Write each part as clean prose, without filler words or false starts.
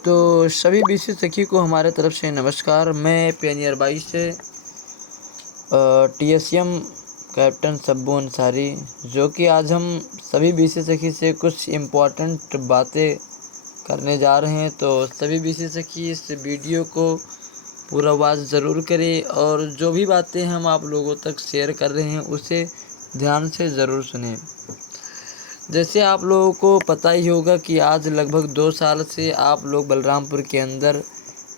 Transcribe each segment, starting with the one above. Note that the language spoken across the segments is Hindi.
तो सभी बीसी सखी को हमारे तरफ से नमस्कार। मैं पेनियर 22 से टीएसएम कैप्टन सब्बू अंसारी, जो कि आज हम सभी बीसी सखी से कुछ इम्पोर्टेंट बातें करने जा रहे हैं। तो सभी बीसी सखी इस वीडियो को पूरा वॉच ज़रूर करें और जो भी बातें हम आप लोगों तक शेयर कर रहे हैं उसे ध्यान से ज़रूर सुनें। जैसे आप लोगों को पता ही होगा कि आज लगभग 2 साल से आप लोग बलरामपुर के अंदर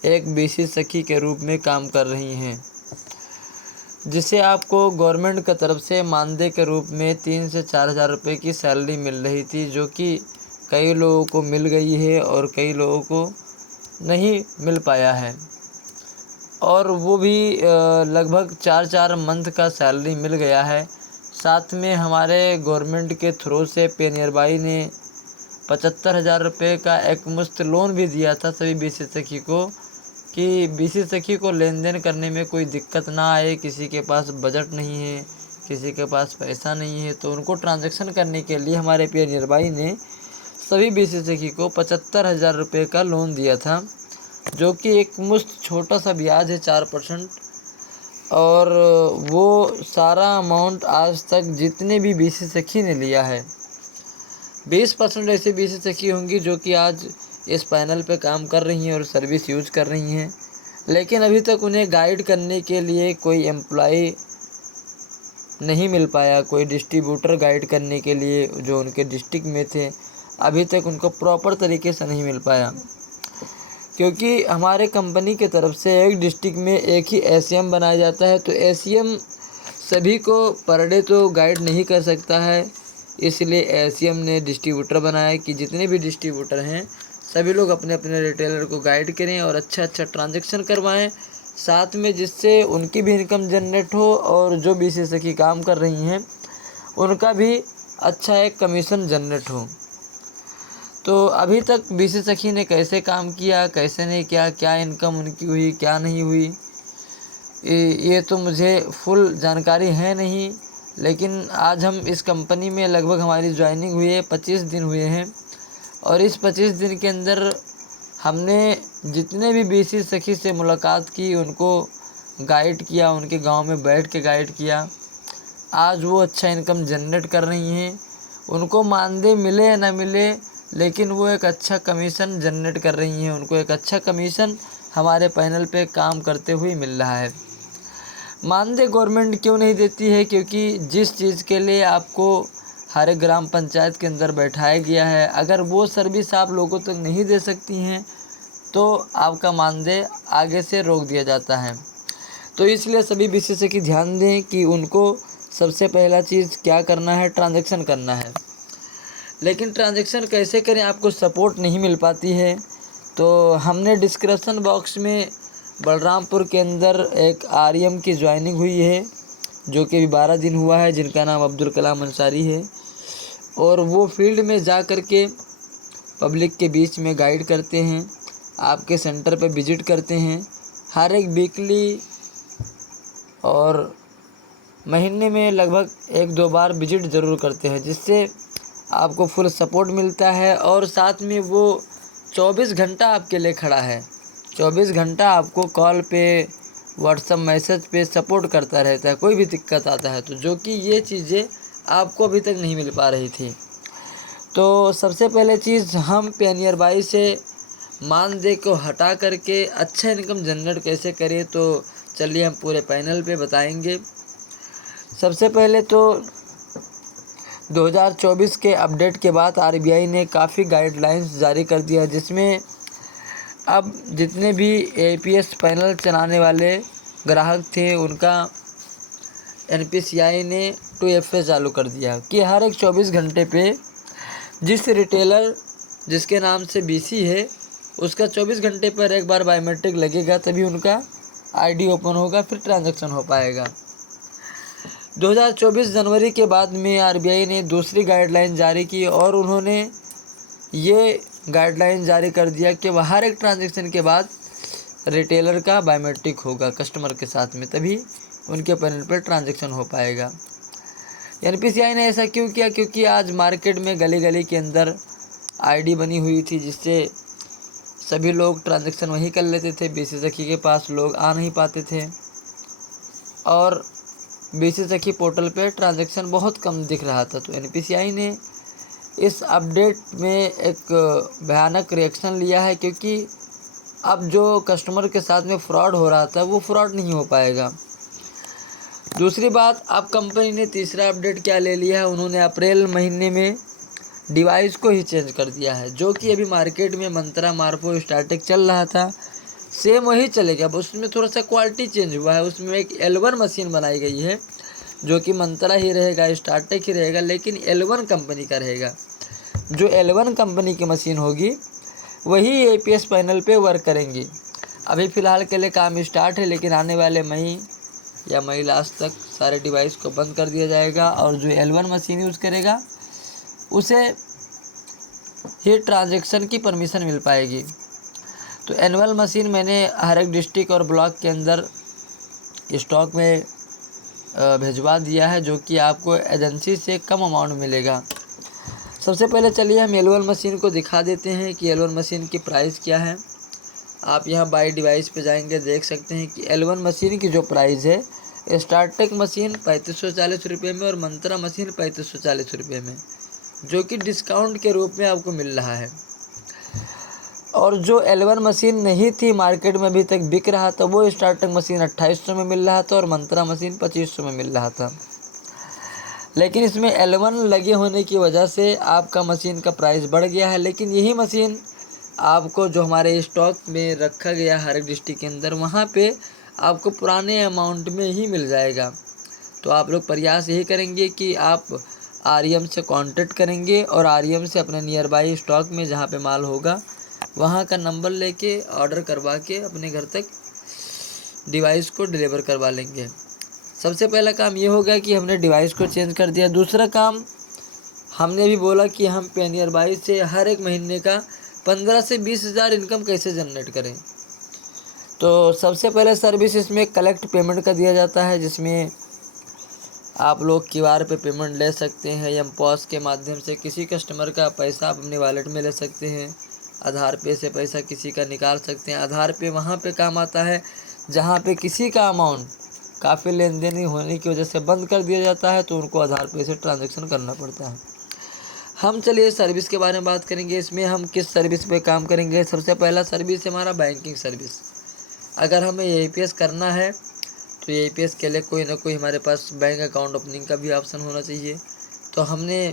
एक बीसी सखी के रूप में काम कर रही हैं, जिसे आपको गवर्नमेंट की तरफ से मानदेय के रूप में 3 से 4 हज़ार रुपये की सैलरी मिल रही थी, जो कि कई लोगों को मिल गई है और कई लोगों को नहीं मिल पाया है। और वो भी लगभग 4-4 मंथ का सैलरी मिल गया है। साथ में हमारे गवर्नमेंट के थ्रू से पेनियर बाई ने 75,000 रुपये का एक मुश्त लोन भी दिया था सभी बीसी सखी को, कि बीसी सखी को लेन देन करने में कोई दिक्कत ना आए। किसी के पास बजट नहीं है, किसी के पास पैसा नहीं है, तो उनको ट्रांजैक्शन करने के लिए हमारे पेनियर बाई ने सभी बीसी सखी को 75,000 रुपये का लोन दिया था, जो कि एक मुश्त छोटा सा ब्याज है 4%। और वो सारा अमाउंट आज तक जितने भी बीसी सखी ने लिया है, 20% ऐसे बीसी सखी होंगी जो कि आज इस पैनल पे काम कर रही हैं और सर्विस यूज कर रही हैं, लेकिन अभी तक उन्हें गाइड करने के लिए कोई एम्प्लॉय नहीं मिल पाया, कोई डिस्ट्रीब्यूटर गाइड करने के लिए जो उनके डिस्ट्रिक्ट में थे, अभी तक उनको प्रॉपर तरीके से नहीं मिल पाया। क्योंकि हमारे कंपनी की तरफ से एक डिस्ट्रिक्ट में एक ही एसीएम बनाया जाता है, तो एसीएम सभी को पर डे तो गाइड नहीं कर सकता है, इसलिए एसीएम ने डिस्ट्रीब्यूटर बनाया कि जितने भी डिस्ट्रीब्यूटर हैं सभी लोग अपने अपने रिटेलर को गाइड करें और अच्छा ट्रांजैक्शन करवाएं, साथ में जिससे उनकी भी इनकम जनरेट हो और जो बीसी सखी काम कर रही हैं उनका भी अच्छा एक कमीशन जनरेट हो। तो अभी तक बीसी सखी ने कैसे काम किया, कैसे नहीं किया, क्या इनकम उनकी हुई, क्या नहीं हुई, ये तो मुझे फुल जानकारी है नहीं। लेकिन आज हम इस कंपनी में लगभग हमारी ज्वाइनिंग हुई है 25 दिन हुए हैं, और इस 25 दिन के अंदर हमने जितने भी बीसी सखी से मुलाकात की उनको गाइड किया, उनके गांव में बैठ के गाइड किया। आज वो अच्छा इनकम जनरेट कर रही हैं। उनको मानदेय मिले या ना मिले, लेकिन वो एक अच्छा कमीशन जनरेट कर रही हैं। उनको एक अच्छा कमीशन हमारे पैनल पे काम करते हुए मिल रहा है। मानदेय गवर्नमेंट क्यों नहीं देती है? क्योंकि जिस चीज़ के लिए आपको हर एक ग्राम पंचायत के अंदर बैठाया गया है, अगर वो सर्विस आप लोगों तक नहीं दे सकती हैं तो आपका मानदेय आगे से रोक दिया जाता है। तो इसलिए सभी बीसी सखी ध्यान दें कि उनको सबसे पहला चीज़ क्या करना है, ट्रांजैक्शन करना है। लेकिन ट्रांजैक्शन कैसे करें, आपको सपोर्ट नहीं मिल पाती है। तो हमने डिस्क्रिप्शन बॉक्स में बलरामपुर के अंदर एक आरएम की ज्वाइनिंग हुई है, जो कि 12 दिन हुआ है, जिनका नाम अब्दुल कलाम अंसारी है, और वो फील्ड में जा कर के पब्लिक के बीच में गाइड करते हैं, आपके सेंटर पे विजिट करते हैं, हर एक वीकली और महीने में लगभग 1-2 बार विजिट ज़रूर करते हैं, जिससे आपको फुल सपोर्ट मिलता है। और साथ में वो 24 घंटा आपके लिए खड़ा है, 24 घंटा आपको कॉल पे, व्हाट्सएप मैसेज पे सपोर्ट करता रहता है, कोई भी दिक्कत आता है तो, जो कि ये चीज़ें आपको अभी तक नहीं मिल पा रही थी। तो सबसे पहले चीज़, हम पेनियर बाई से मानदेय को हटा करके अच्छा इनकम जनरेट कैसे करें, तो चलिए हम पूरे पैनल पे बताएंगे। सबसे पहले तो 2024 के अपडेट के बाद आरबीआई ने काफ़ी गाइडलाइंस जारी कर दिया, जिसमें अब जितने भी एपीएस पैनल चलाने वाले ग्राहक थे उनका एनपीसीआई ने 2FA चालू कर दिया कि हर एक 24 घंटे पे जिस रिटेलर जिसके नाम से बीसी है उसका 24 घंटे पर एक बार बायोमेट्रिक लगेगा, तभी उनका आईडी ओपन होगा, फिर ट्रांजैक्शन हो पाएगा। 2024 जनवरी के बाद में आरबीआई ने दूसरी गाइडलाइन जारी की और उन्होंने ये गाइडलाइन जारी कर दिया कि वह हर एक ट्रांजैक्शन के बाद रिटेलर का बायोमेट्रिक होगा कस्टमर के साथ में, तभी उनके पैनल पर ट्रांजैक्शन हो पाएगा। एनपीसीआई ने ऐसा क्यों किया? क्योंकि आज मार्केट में गली गली के अंदर आईडी बनी हुई थी, जिससे सभी लोग ट्रांजैक्शन वहीं कर लेते थे, बीसी सखी के पास लोग आ नहीं पाते थे और बीसी सखी पोर्टल पे ट्रांजैक्शन बहुत कम दिख रहा था। तो एनपीसीआई ने इस अपडेट में एक भयानक रिएक्शन लिया है, क्योंकि अब जो कस्टमर के साथ में फ्रॉड हो रहा था वो फ्रॉड नहीं हो पाएगा। दूसरी बात, अब कंपनी ने तीसरा अपडेट क्या ले लिया है, उन्होंने अप्रैल महीने में डिवाइस को ही चेंज कर दिया है। जो कि अभी मार्केट में मंत्रा, मार्पो, स्टार्टेक चल रहा था, सेम वही चलेगा, बस उसमें थोड़ा सा क्वालिटी चेंज हुआ है। उसमें एक L1 मशीन बनाई गई है जो कि मंत्रा ही रहेगा, स्टार्टेक ही रहेगा, लेकिन L1 कंपनी का रहेगा। जो L1 कंपनी की मशीन होगी वही APS पैनल पे वर्क करेंगी। अभी फ़िलहाल के लिए काम स्टार्ट है, लेकिन आने वाले मई या मई लास्ट तक सारे डिवाइस को बंद कर दिया जाएगा और जो L1 मशीन यूज़ करेगा उसे ही ट्रांजैक्शन की परमिशन मिल पाएगी। तो एनुअल मशीन मैंने हर एक डिस्ट्रिक्ट और ब्लॉक के अंदर स्टॉक में भिजवा दिया है, जो कि आपको एजेंसी से कम अमाउंट मिलेगा। सबसे पहले चलिए हम L1 मशीन को दिखा देते हैं कि L1 मशीन की प्राइस क्या है। आप यहाँ बाई डिवाइस पे जाएंगे, देख सकते हैं कि L1 मशीन की जो प्राइस है, स्टार्टेक मशीन 3540 रुपये में और मंत्रा मशीन 3540 रुपये में, जो कि डिस्काउंट के रूप में आपको मिल रहा है। और जो L1 मशीन नहीं थी मार्केट में अभी तक बिक रहा था, वो स्टार्टेक मशीन 2800 में मिल रहा था और मंत्रा मशीन 2500 में मिल रहा था। लेकिन इसमें L1 लगे होने की वजह से आपका मशीन का प्राइस बढ़ गया है। लेकिन यही मशीन आपको जो हमारे स्टॉक में रखा गया हर एक डिस्ट्रिक्ट के अंदर, वहाँ पे आपको पुराने अमाउंट में ही मिल जाएगा। तो आप लोग प्रयास यही करेंगे कि आप REM से कांटेक्ट करेंगे और REM से अपने नियर बाई स्टॉक में जहाँ पे माल होगा वहाँ का नंबर लेके ऑर्डर करवा के अपने घर तक डिवाइस को डिलीवर करवा लेंगे। सबसे पहला काम ये होगा कि हमने डिवाइस को चेंज कर दिया। दूसरा काम, हमने भी बोला कि हम पेनियर बाई से हर एक महीने का 15 से 20 हज़ार इनकम कैसे जनरेट करें। तो सबसे पहले सर्विस इसमें कलेक्ट पेमेंट का दिया जाता है, जिसमें आप लोग QR पे पेमेंट ले सकते हैं या POS के माध्यम से किसी कस्टमर का पैसा आप अपने वॉलेट में ले सकते हैं। आधार पे से पैसा किसी का निकाल सकते हैं। आधार पे वहाँ पे काम आता है जहाँ पे किसी का अमाउंट काफ़ी लेन देन होने की वजह से बंद कर दिया जाता है, तो उनको आधार पे से ट्रांजैक्शन करना पड़ता है। हम चलिए सर्विस के बारे में बात करेंगे। इसमें हम किस सर्विस पे काम करेंगे। सबसे पहला सर्विस है हमारा बैंकिंग सर्विस। अगर हमें APS करना है तो APS के लिए कोई ना कोई हमारे पास बैंक अकाउंट ओपनिंग का भी ऑप्शन होना चाहिए। तो हमने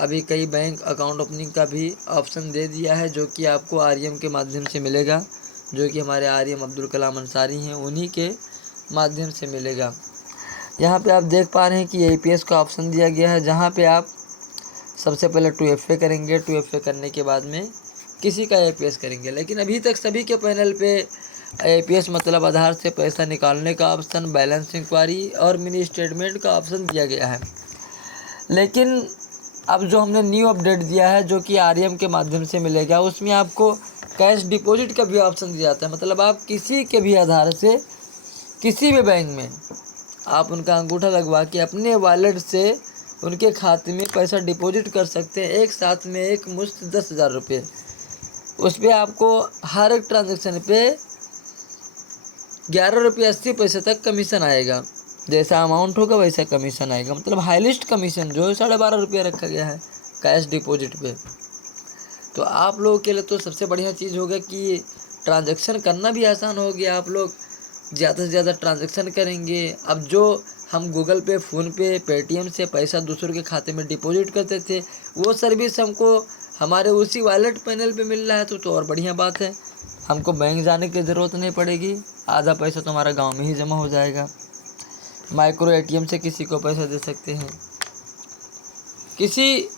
अभी कई बैंक अकाउंट ओपनिंग का भी ऑप्शन दे दिया है, जो कि आपको REM के माध्यम से मिलेगा, जो कि हमारे REM अब्दुल कलाम अंसारी हैं, उन्हीं के माध्यम से मिलेगा। यहाँ पे आप देख पा रहे हैं कि APS का ऑप्शन दिया गया है, जहाँ पे आप सबसे पहले 2FA करेंगे। 2FA करने के बाद में किसी का APS करेंगे। लेकिन अभी तक सभी के पैनल पे APS मतलब आधार से पैसा निकालने का ऑप्शन, बैलेंस इंक्वायरी और मिनी स्टेटमेंट का ऑप्शन दिया गया है। लेकिन अब जो हमने न्यू अपडेट दिया है, जो कि REM के माध्यम से मिलेगा, उसमें आपको कैश डिपॉजिट का भी ऑप्शन दिया जाता है। मतलब आप किसी के भी आधार से किसी भी बैंक में आप उनका अंगूठा लगवा के अपने वॉलेट से उनके खाते में पैसा डिपॉजिट कर सकते हैं, एक साथ में एक मुश्त 10,000 रुपये। उस पर आपको हर एक ट्रांजेक्शन पे 11 रुपये 80 पैसे तक कमीशन आएगा। जैसा अमाउंट होगा वैसा कमीशन आएगा। मतलब हाईएस्ट कमीशन जो है 12.5 रुपये रखा गया है कैश डिपॉजिट पे। तो आप लोगों के लिए तो सबसे बढ़िया चीज़ होगा कि ट्रांजैक्शन करना भी आसान हो गया। आप लोग ज़्यादा से ज़्यादा ट्रांजैक्शन करेंगे। अब जो हम गूगल पे, फ़ोनपे, पेटीएम से पैसा दूसरों के खाते में डिपॉजिट करते थे, वो सर्विस हमको हमारे उसी वॉलेट पैनल पे मिल रहा है, तो और बढ़िया बात है। हमको बैंक जाने की ज़रूरत नहीं पड़ेगी। आधा पैसा तो हमारा गाँव में ही जमा हो जाएगा। माइक्रो ATM से किसी को पैसा दे सकते हैं। किसी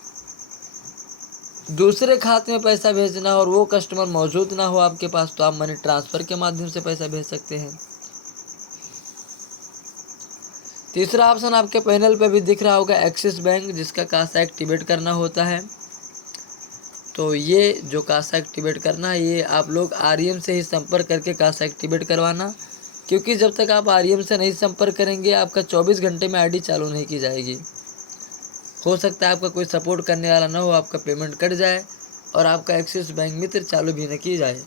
दूसरे खाते में पैसा भेजना हो और वो कस्टमर मौजूद ना हो आपके पास, तो आप मनी ट्रांसफ़र के माध्यम से पैसा भेज सकते हैं। तीसरा ऑप्शन आपके पैनल पे भी दिख रहा होगा, एक्सिस बैंक, जिसका कासा एक्टिवेट करना होता है। तो ये जो कासा एक्टिवेट करना है, ये आप लोग REM से ही संपर्क करके कासा एक्टिवेट करवाना, क्योंकि जब तक आप REM से नहीं संपर्क करेंगे आपका 24 घंटे में ID चालू नहीं की जाएगी। हो सकता है आपका कोई सपोर्ट करने वाला ना हो, आपका पेमेंट कट जाए, और आपका एक्सिस बैंक मित्र चालू भी न की जाए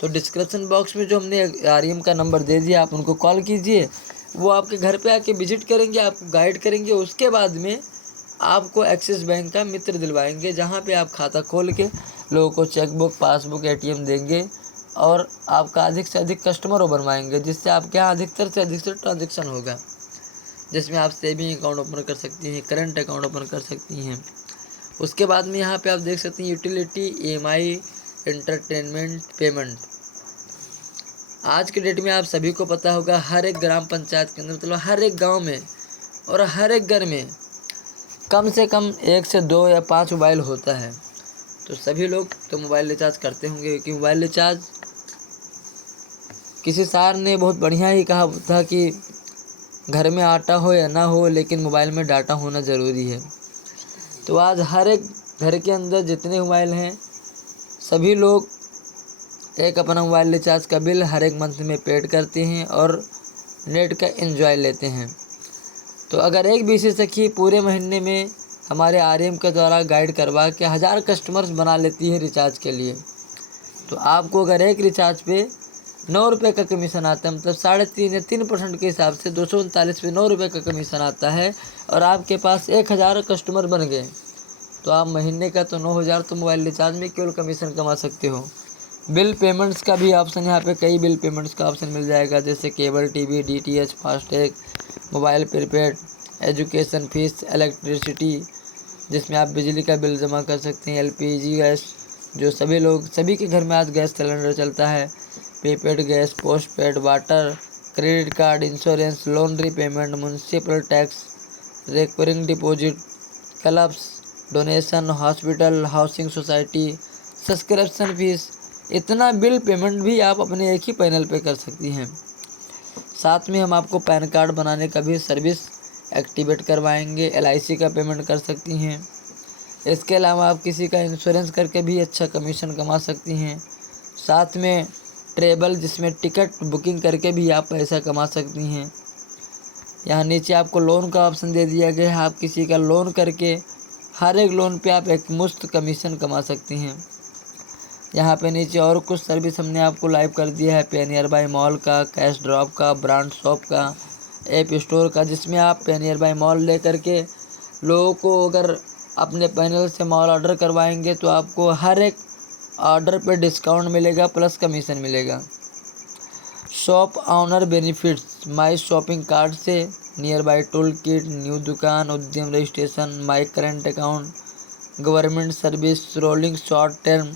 तो डिस्क्रिप्शन बॉक्स में जो हमने आर्यम का नंबर दे दिया, आप उनको कॉल कीजिए। वो आपके घर पे आके विजिट करेंगे, आपको गाइड करेंगे। उसके बाद में आपको एक्सिस बैंक का मित्र दिलवाएंगे, जहाँ पे आप खाता खोल के लोगों को चेकबुक, पासबुक, एटीएम देंगे और आपका अधिक से अधिक कस्टमर बनवाएंगे, जिससे आपके यहाँ अधिकतर से अधिक ट्रांजेक्शन होगा, जिसमें आप सेविंग अकाउंट ओपन कर सकती हैं, करंट अकाउंट ओपन कर सकती हैं। उसके बाद में यहाँ पे आप देख सकती हैं यूटिलिटी, ईएमआई, एंटरटेनमेंट, पेमेंट। आज के डेट में आप सभी को पता होगा, हर एक ग्राम पंचायत के अंदर, मतलब हर एक गांव में और हर एक घर में कम से कम 1 से 2 या 5 मोबाइल होता है। तो सभी लोग तो मोबाइल रिचार्ज करते होंगे, क्योंकि मोबाइल रिचार्ज, किसी सार ने बहुत बढ़िया ही कहा था कि घर में आटा हो या ना हो, लेकिन मोबाइल में डाटा होना ज़रूरी है। तो आज हर एक घर के अंदर जितने मोबाइल हैं, सभी लोग एक अपना मोबाइल रिचार्ज का बिल हर एक मंथ में पेड करते हैं और नेट का एंजॉय लेते हैं। तो अगर एक भी सखी पूरे महीने में हमारे आरएम के द्वारा गाइड करवा के 1000 कस्टमर्स बना लेती है रिचार्ज के लिए, तो आपको अगर एक रिचार्ज पे 9 रुपये का कमीशन आता है, मतलब 3.5 या 3% के हिसाब से 239 पे 9 रुपये का कमीशन आता है, और आपके पास 1000 कस्टमर बन गए, तो आप महीने का तो 9000 तो मोबाइल रिचार्ज में केवल कमीशन कमा सकते हो। बिल पेमेंट्स का भी ऑप्शन, यहाँ पे कई बिल पेमेंट्स का ऑप्शन मिल जाएगा, जैसे cable TV, DTH, FASTag, mobile prepaid, education fees, electricity, जिसमें आप बिजली का बिल जमा कर सकते हैं, एलपीजी गैस, जो सभी के घर में आज गैस सिलेंडर चलता है, prepaid gas, postpaid, water, credit card, insurance, loan repayment, municipal tax, recurring deposit, clubs, donation, hospital, housing society, subscription fees, इतना बिल पेमेंट भी आप अपने एक ही पैनल पे कर सकती हैं। साथ में हम आपको पैन कार्ड बनाने का भी सर्विस एक्टिवेट करवाएंगे, एलआईसी का पेमेंट कर सकती हैं। इसके अलावा आप किसी का इंश्योरेंस करके भी अच्छा कमीशन कमा सकती हैं। साथ में ट्रेवल, जिसमें टिकट बुकिंग करके भी आप पैसा कमा सकती हैं। यहाँ नीचे आपको लोन का ऑप्शन दे दिया गया है, आप किसी का लोन करके हर एक लोन पे आप एक मुफ्त कमीशन कमा सकती हैं। यहाँ पे नीचे और कुछ सर्विस हमने आपको लाइव कर दिया है, पे नियर बाय मॉल का, कैश ड्रॉप का, ब्रांड शॉप का, ऐप स्टोर का, जिसमें आप पे नियर बाय मॉल ले करके लोगों को अगर अपने पैनल से मॉल ऑर्डर करवाएंगे तो आपको हर एक ऑर्डर पे डिस्काउंट मिलेगा प्लस कमीशन मिलेगा। शॉप ऑनर बेनिफिट्स, माई शॉपिंग कार्ड से near by tool kit, new दुकान, उद्यम registration, my current account, government service, rolling short term,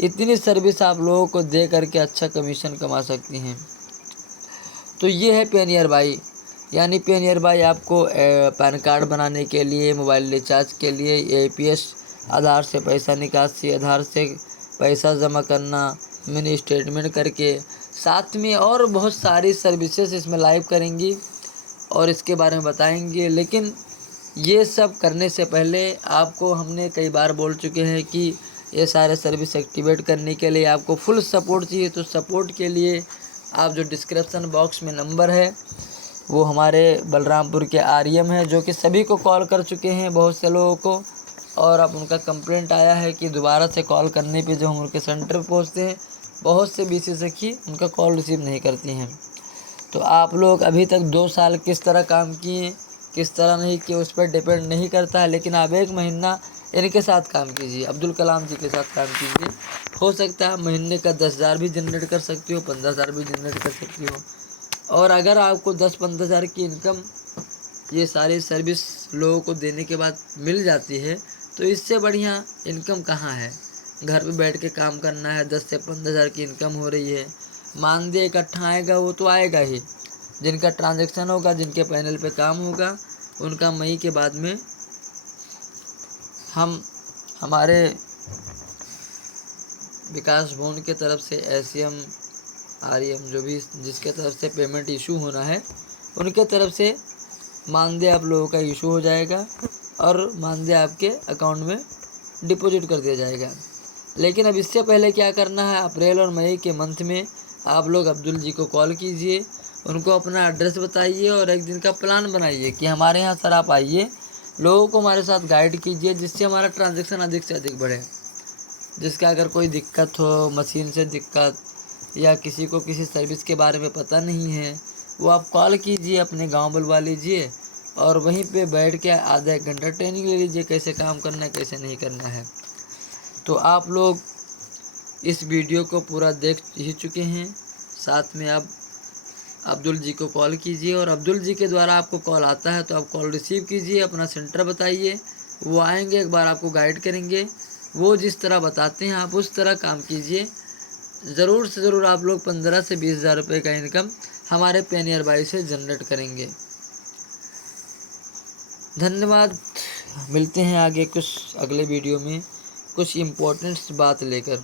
इतनी सर्विस आप लोगों को दे करके अच्छा कमीशन कमा सकती हैं। तो ये है पे नियर बाय, यानी पे नियर बाय आपको पैन कार्ड बनाने के लिए, मोबाइल रिचार्ज के लिए, एपीएस, आधार से पैसा निकासी, आधार से पैसा जमा करना, मिनी स्टेटमेंट करके, साथ में और बहुत सारी सर्विसेज इसमें लाइव करेंगी और इसके बारे में बताएंगे। लेकिन ये सब करने से पहले आपको हमने कई बार बोल चुके हैं कि ये सारे सर्विस एक्टिवेट करने के लिए आपको फुल सपोर्ट चाहिए। तो सपोर्ट के लिए आप जो डिस्क्रिप्शन बॉक्स में नंबर है, वो हमारे बलरामपुर के आरएम हैं, जो कि सभी को कॉल कर चुके हैं, बहुत से लोगों को, और अब उनका कंप्लेंट आया है कि दोबारा से कॉल करने पे जो हम उनके सेंटर पर पहुँचते हैं, बहुत से बीसी सखी उनका कॉल रिसीव नहीं करती हैं। तो आप लोग अभी तक 2 साल किस तरह काम किए, किस तरह नहीं किए, उस पर डिपेंड नहीं करता है, लेकिन आप 1 महीना इनके साथ काम कीजिए, अब्दुल कलाम जी के साथ काम कीजिए। हो सकता है महीने का 10,000 भी जनरेट कर सकती हो, 15,000 भी जनरेट कर सकती हो। और अगर आपको 10-15,000 की इनकम ये सारी सर्विस लोगों को देने के बाद मिल जाती है, तो इससे बढ़िया इनकम कहाँ है। घर पे बैठ के काम करना है, 10 से 15,000 की इनकम हो रही है, मानदेय इकट्ठा आएगा, वो तो आएगा ही। जिनका ट्रांजैक्शन होगा, जिनके पैनल पे काम होगा, उनका मई के बाद में हम हमारे विकास भवन के तरफ से एसएम, आरएम, जो भी जिसके तरफ से पेमेंट इशू होना है, उनके तरफ से मानदेय आप लोगों का इशू हो जाएगा और मानदेय आपके अकाउंट में डिपॉजिट कर दिया जाएगा। लेकिन अब इससे पहले क्या करना है, अप्रैल और मई के मंथ में आप लोग अब्दुल जी को कॉल कीजिए, उनको अपना एड्रेस बताइए और एक दिन का प्लान बनाइए कि हमारे यहाँ सर आप आइए, लोगों को हमारे साथ गाइड कीजिए, जिससे हमारा ट्रांजैक्शन अधिक से अधिक बढ़े। जिसका अगर कोई दिक्कत हो, मशीन से दिक्कत या किसी को किसी सर्विस के बारे में पता नहीं है, वो आप कॉल कीजिए, अपने गांव बुलवा लीजिए और वहीं पे बैठ के आधा एक घंटा ट्रेनिंग ले लीजिए कैसे काम करना है, कैसे नहीं करना है। तो आप लोग इस वीडियो को पूरा देख ही चुके हैं। साथ में आप अब्दुल जी को कॉल कीजिए और अब्दुल जी के द्वारा आपको कॉल आता है तो आप कॉल रिसीव कीजिए, अपना सेंटर बताइए, वो आएंगे, एक बार आपको गाइड करेंगे। वो जिस तरह बताते हैं आप उस तरह काम कीजिए। ज़रूर से ज़रूर आप लोग 15 से 20 हज़ार रुपये का इनकम हमारे पेनियर बाई से जनरेट करेंगे। धन्यवाद। मिलते हैं आगे कुछ अगले वीडियो में कुछ इम्पोर्टेंट बात लेकर।